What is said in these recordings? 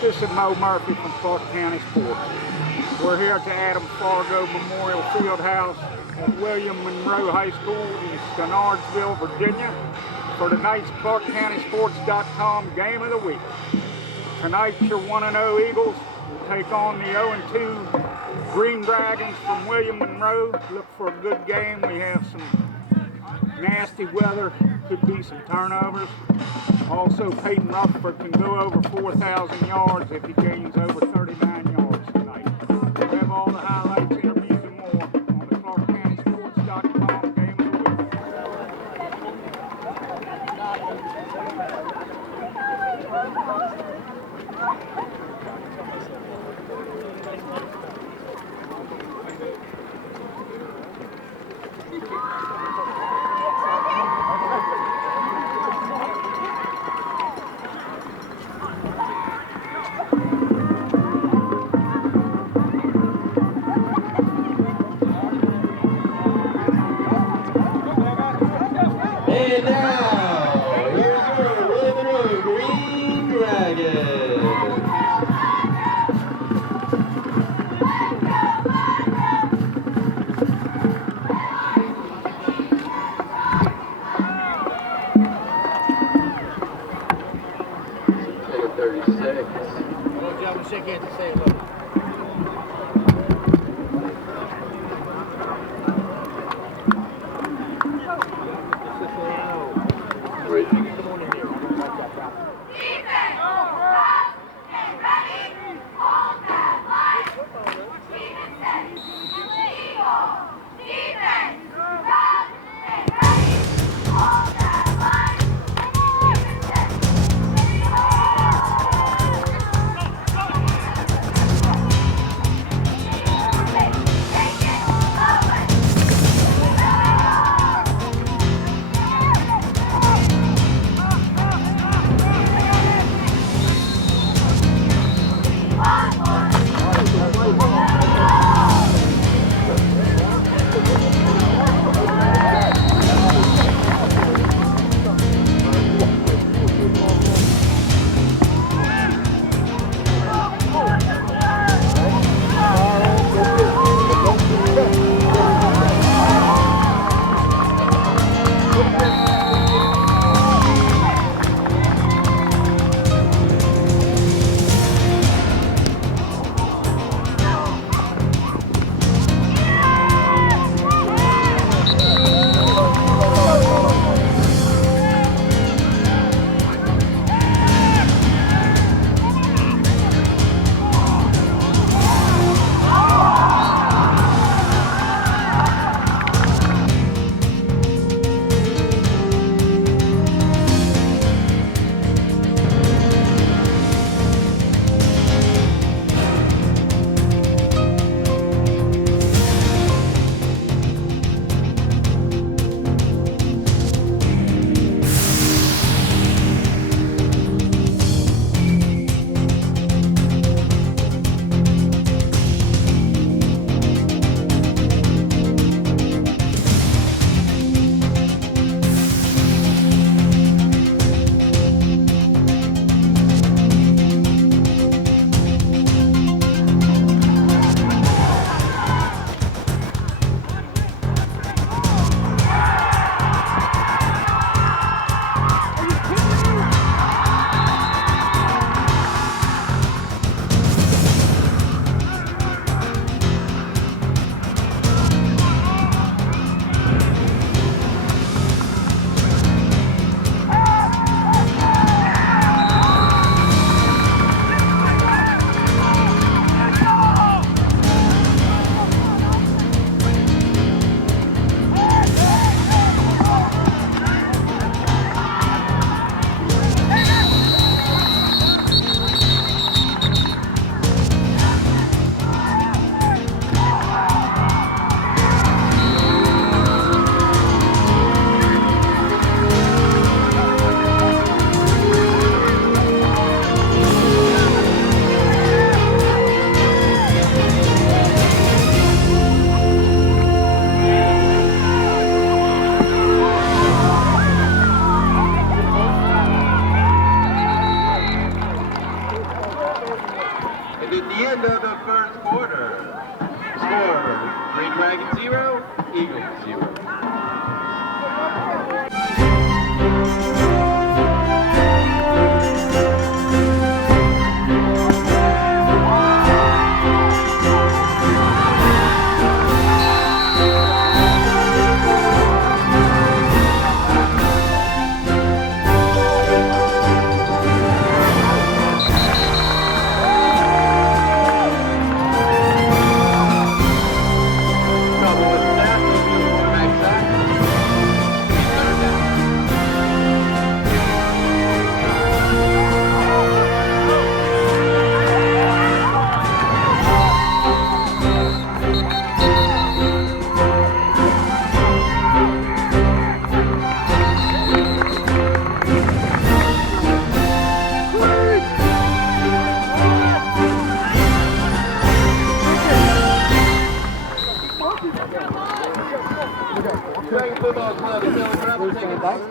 This is Mo Murphy from Clarke County Sports. We're here at the Adam Fargo Memorial Fieldhouse at William Monroe High School in Stanardsville, Virginia, for tonight's ClarkeCountySports.com Game of the Week. Tonight, your 1-0 Eagles will take on the 0-2 Green Dragons from William Monroe. Look for a good game. We have some nasty weather, could be some turnovers. Also, Peyton Rutherford can go over 4,000 yards if he gains over 39 yards tonight. We have all the highlights, interviews, and more on the ClarkeCountySports.com Game of the Week. And now, here's your William Monroe Green Dragons. Take a 36. Well, John, shake hands and say hello.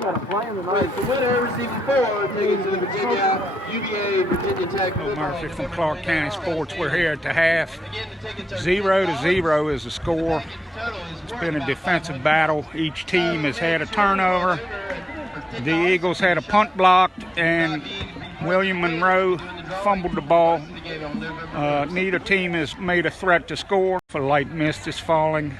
Right, the winner receiving 4 tickets to the Virginia UVA Virginia Tech Bill football Murphy game. from Clarke County Sports. We're here at the half. 0-0 is the score. It's been a defensive battle. Each team has had a turnover. The Eagles had a punt blocked, and William Monroe fumbled the ball. Neither team has made a threat to score. A light mist is falling.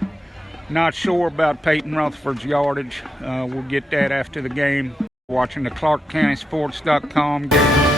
Not sure about Peyton Rutherford's yardage. We'll get that after the game. Watching the ClarkeCountySports.com game.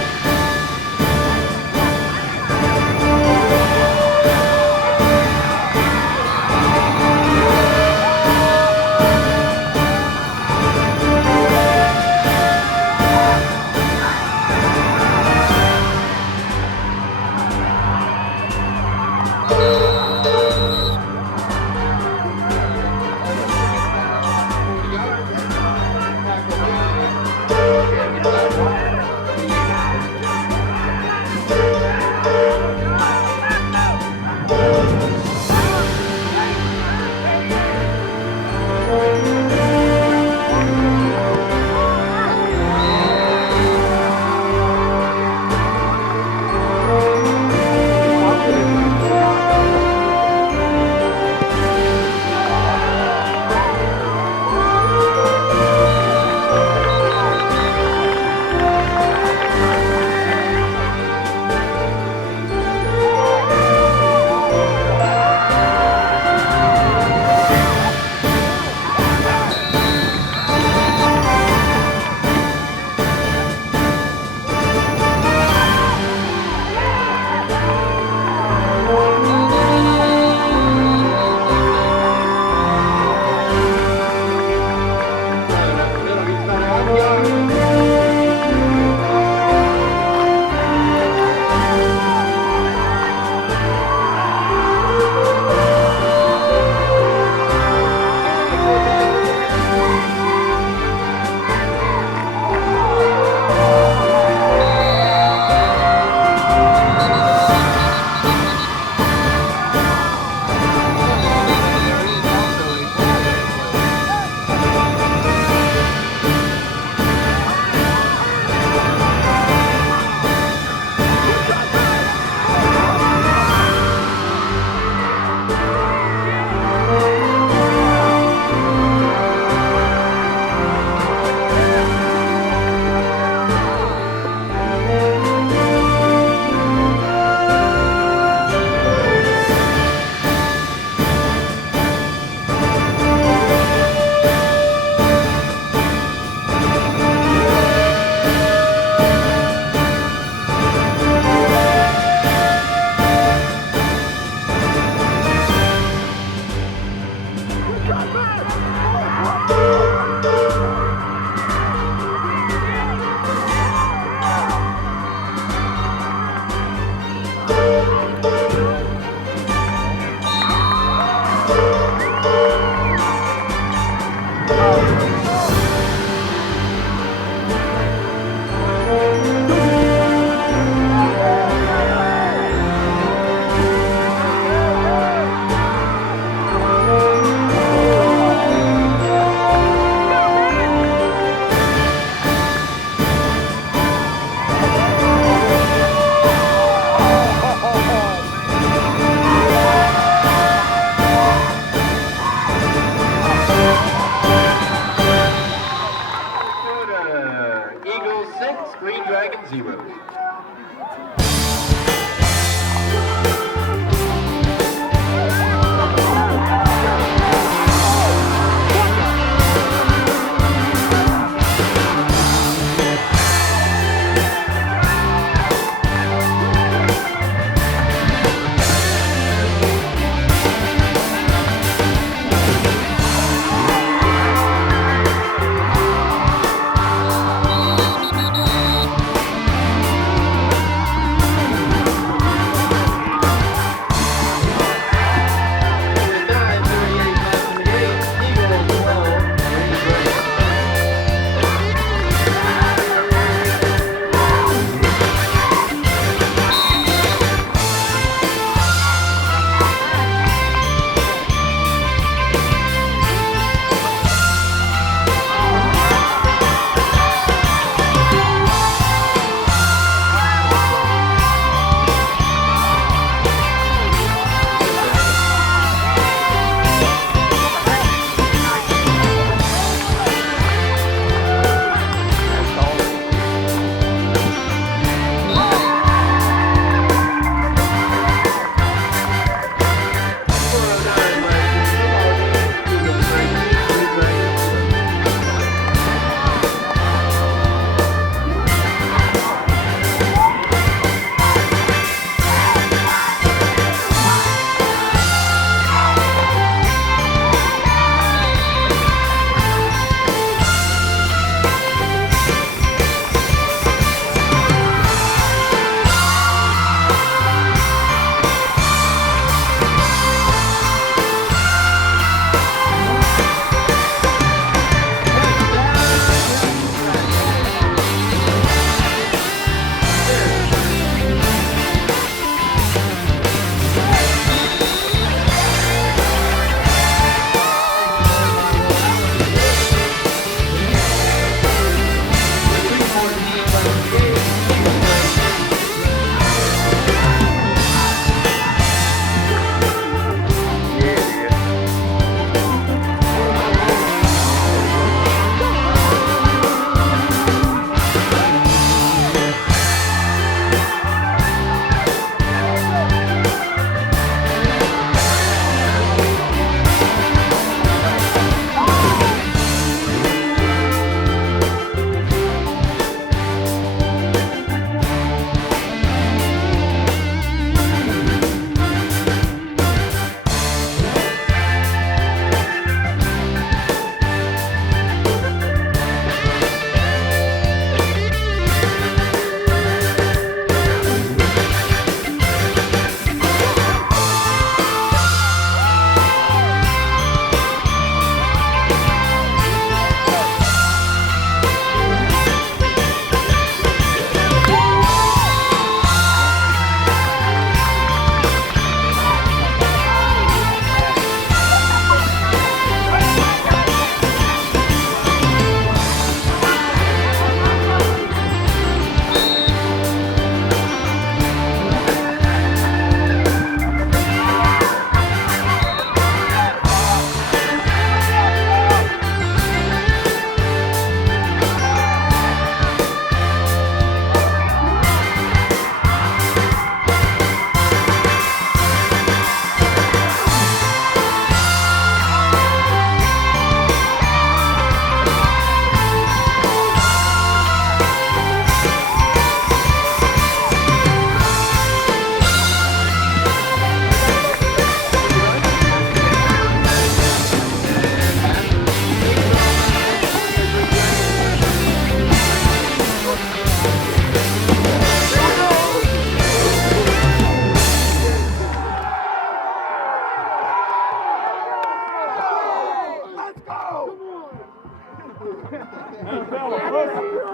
Eagles 6, Green Dragon 0.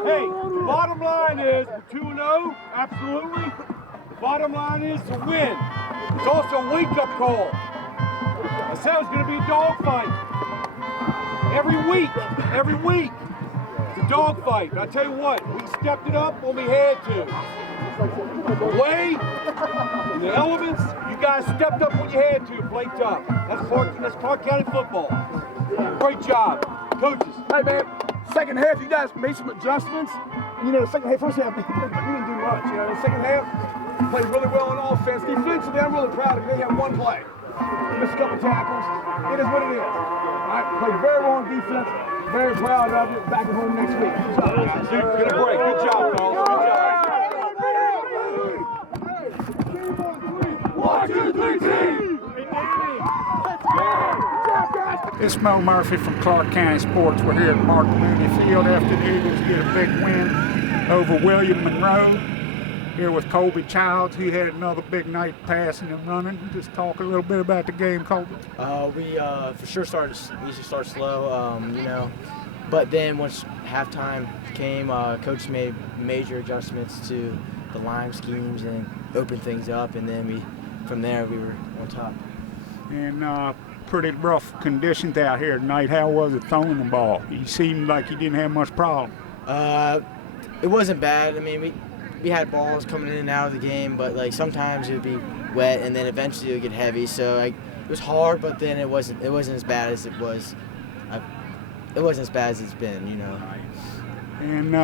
Hey, the bottom line is we're 2-0, absolutely. The bottom line is to win. It's also a wake-up call. I said it was going to be a dogfight. Every week. It's a dogfight. And I tell you what, we stepped it up when we had to. The way, and the elements, you guys stepped up when you had to, played tough. That's Clarke County football. Great job. Coaches. Hey man, second half you guys made some adjustments. You know, the second half, first half, we didn't do much. You know, the second half, played really well on offense. Defensively, I'm really proud of them. They had one play. Missed a couple tackles. It is what it is. All right, played very well on defense. Very proud of you. Back at home next week. Good job. Get a break. Good job, fellas. Good job. 1, 2, 3, team! It's Mo Murphy from Clarke County Sports. We're here at Mark Mooney Field after the Eagles get a big win over William Monroe. Here with Colby Childs, who had another big night passing and running. Just talk a little bit about the game, Colby. We for sure started slow, you know, but then once halftime came, coach made major adjustments to the line schemes and opened things up, and then from there we were on top. And pretty rough conditions out here tonight. How was it throwing the ball? You seemed like you didn't have much problem. It wasn't bad. I mean, we had balls coming in and out of the game, but like sometimes it would be wet, and then eventually it would get heavy. So it was hard, but then it wasn't as bad as it was. It wasn't as bad as it's been, you know. And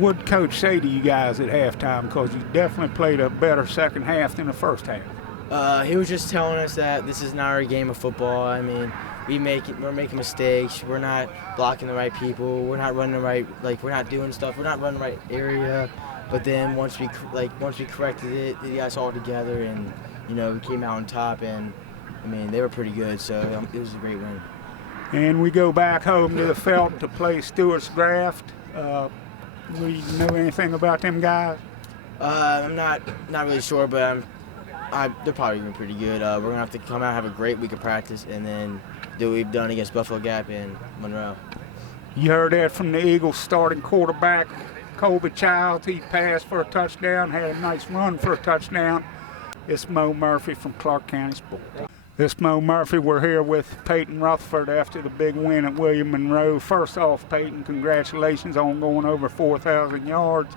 what'd Coach say to you guys at halftime? Because you definitely played a better second half than the first half. He was just telling us that this is not our game of football. I mean, we're making mistakes. We're not blocking the right people. We're not running the right, we're not doing stuff. We're not running the right area. But then once we corrected it, the guys all together, and you know, we came out on top. And I mean, they were pretty good. So it was a great win. And we go back home to the Felton to play Stanardsville. We know anything about them guys? I'm not really sure, but they're probably doing pretty good. We're gonna have to come out, have a great week of practice, and then do what we've done against Buffalo Gap and Monroe. You heard that from the Eagles starting quarterback, Colby Childs. He passed for a touchdown, had a nice run for a touchdown. It's Mo Murphy from Clarke County Sports. This Mo Murphy. We're here with Peyton Rutherford after the big win at William Monroe. First off, Peyton, congratulations on going over 4,000 yards.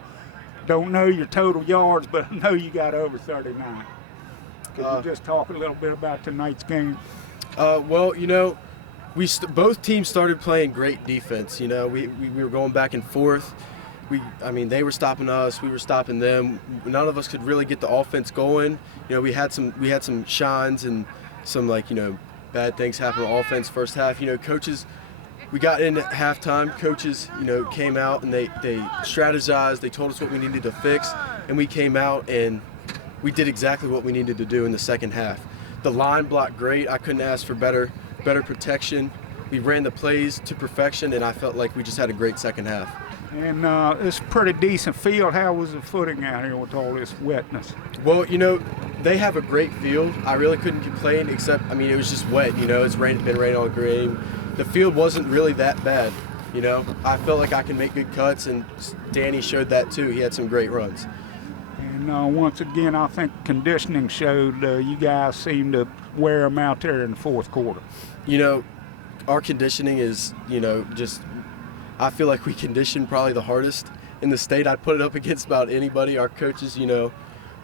Don't know your total yards, but I know you got over 39. Could you just talk a little bit about tonight's game? Well, you know, both teams started playing great defense. You know, we were going back and forth. I mean, they were stopping us, we were stopping them. None of us could really get the offense going. You know, we had some shines and some bad things happen on offense first half. You know, coaches, we got in at halftime. Coaches, came out and they strategized. They told us what we needed to fix, and we came out and we did exactly what we needed to do in the second half. The line blocked great. I couldn't ask for better protection. We ran the plays to perfection, and I felt like we just had a great second half. And it's a pretty decent field. How was the footing out here with all this wetness? Well, they have a great field. I really couldn't complain, except, it was just wet. It's been raining all game. The field wasn't really that bad. I felt like I could make good cuts, and Danny showed that too. He had some great runs. And once again, I think conditioning showed you guys seemed to wear them out there in the fourth quarter. Our conditioning is, I feel like we condition probably the hardest in the state. I'd put it up against about anybody. Our coaches,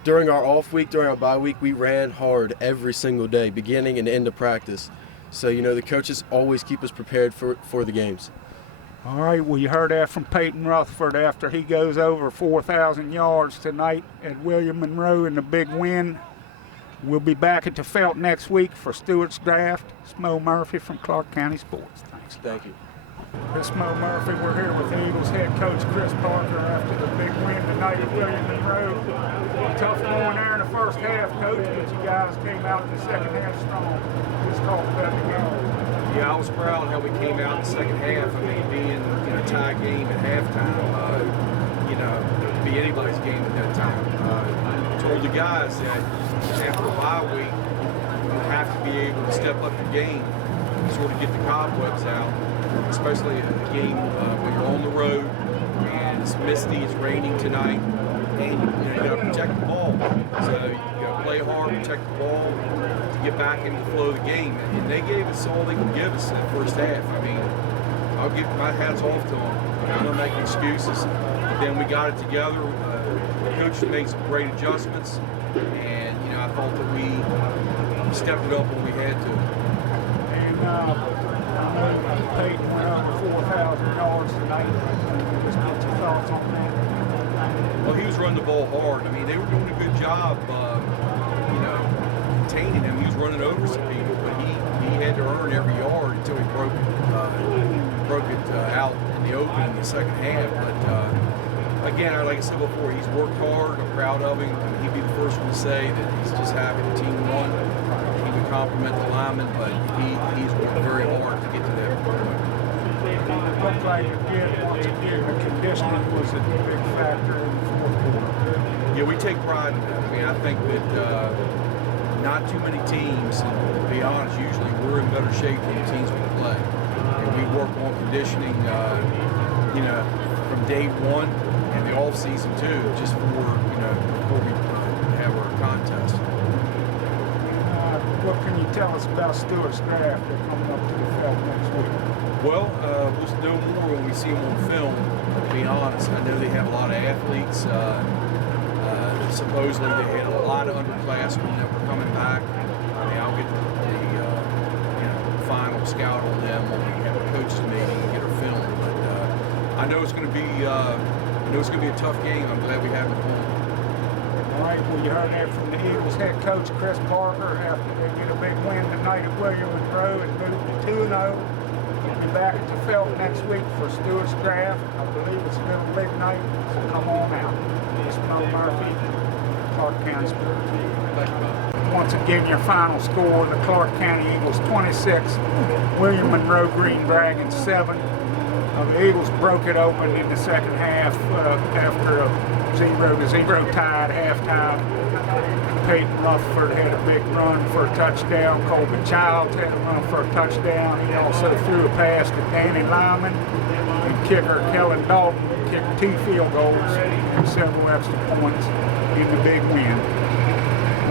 during our off week, during our bye week, we ran hard every single day, beginning and end of practice. So, the coaches always keep us prepared for the games. All right, well, you heard that from Peyton Rutherford after he goes over 4,000 yards tonight at William Monroe in the big win. We'll be back at the Felt next week for Stewart's Draft. It's Mo Murphy from Clarke County Sports. Thanks. Thank you. This Mo Murphy. We're here with Eagles head coach Chris Parker after the big win tonight at William Monroe. Tough going there in the first half, coach, but you guys came out in the second half strong. Just talk about the game. Yeah, I was proud how we came out in the second half. Being a tie game at halftime, it could be anybody's game at that time. I told the guys that after a bye week, you have to be able to step up your game, sort of get the cobwebs out, especially in a game when you're on the road. And it's misty, it's raining tonight, and you got to protect the ball. So you got to play hard, protect the ball to get back into the flow of the game. And they gave us all they could give us in the first half. I mean, I'll give my hats off to them. I'm not making excuses. But then we got it together. The coach made some great adjustments, and I thought that we stepped it up when we had to. And Peyton went over 4,000 yards tonight. Just what's your thoughts on that? Well, he was running the ball hard. I mean, they were doing a good job, containing him. He was running over some people, but he had to earn every yard until he broke it out in the open in the second half. But again, like I said before, he's worked hard. I'm proud of him. He'd be the first one to say that he's just happy the team won. He would compliment the linemen, but he's worked very hard to get to that point. It looked like once again, the conditioning was a big factor in the fourth quarter. Yeah, we take pride in that. I mean, I think that not too many teams, and to be honest, usually we're in better shape than the teams we play. And we work on conditioning, from day one and the off season too, just before we have our contest. What can you tell us about Stewart's draft? They're coming up to the Felt next week. Well, we'll know more when we see them on film. To be honest, I know they have a lot of athletes. Supposedly they had a lot of underclassmen that were coming back. I mean, I'll get the final scout on them when we have a coaches meeting and get our film. But I know it's going to be a tough game. I'm glad we have it home. All right. Well, you heard that from the Eagles head coach Chris Parker after they get a big win tonight at William Monroe and move to 2-0. We'll be back at the Felt next week for Stewart's draft. I believe it's a little late night, so come on out. This is Mo Murphy, Clarke County Sports. Once again, your final score: the Clarke County Eagles 26, William Monroe Green Dragons 7. The Eagles broke it open in the second half after a 0-0 tie at halftime. Peyton Rufford had a big run for a touchdown. Colby Childs had a run for a touchdown. He also threw a pass to Danny Lyman. And kicker Kellen Dalton kicked 2 field goals and several extra points in the big win.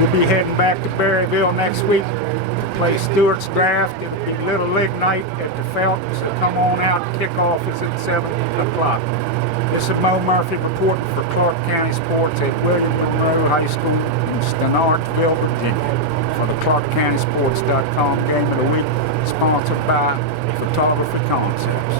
We'll be heading back to Berryville next week to play Stewart's draft. It'll be Little League night at the Felt, so come on out. Kickoff is at 7 o'clock. This is Mo Murphy reporting for Clarke County Sports at William Monroe High School in Stanardsville, Virginia. For the ClarkeCountySports.com Game of the Week, sponsored by Photography Concepts.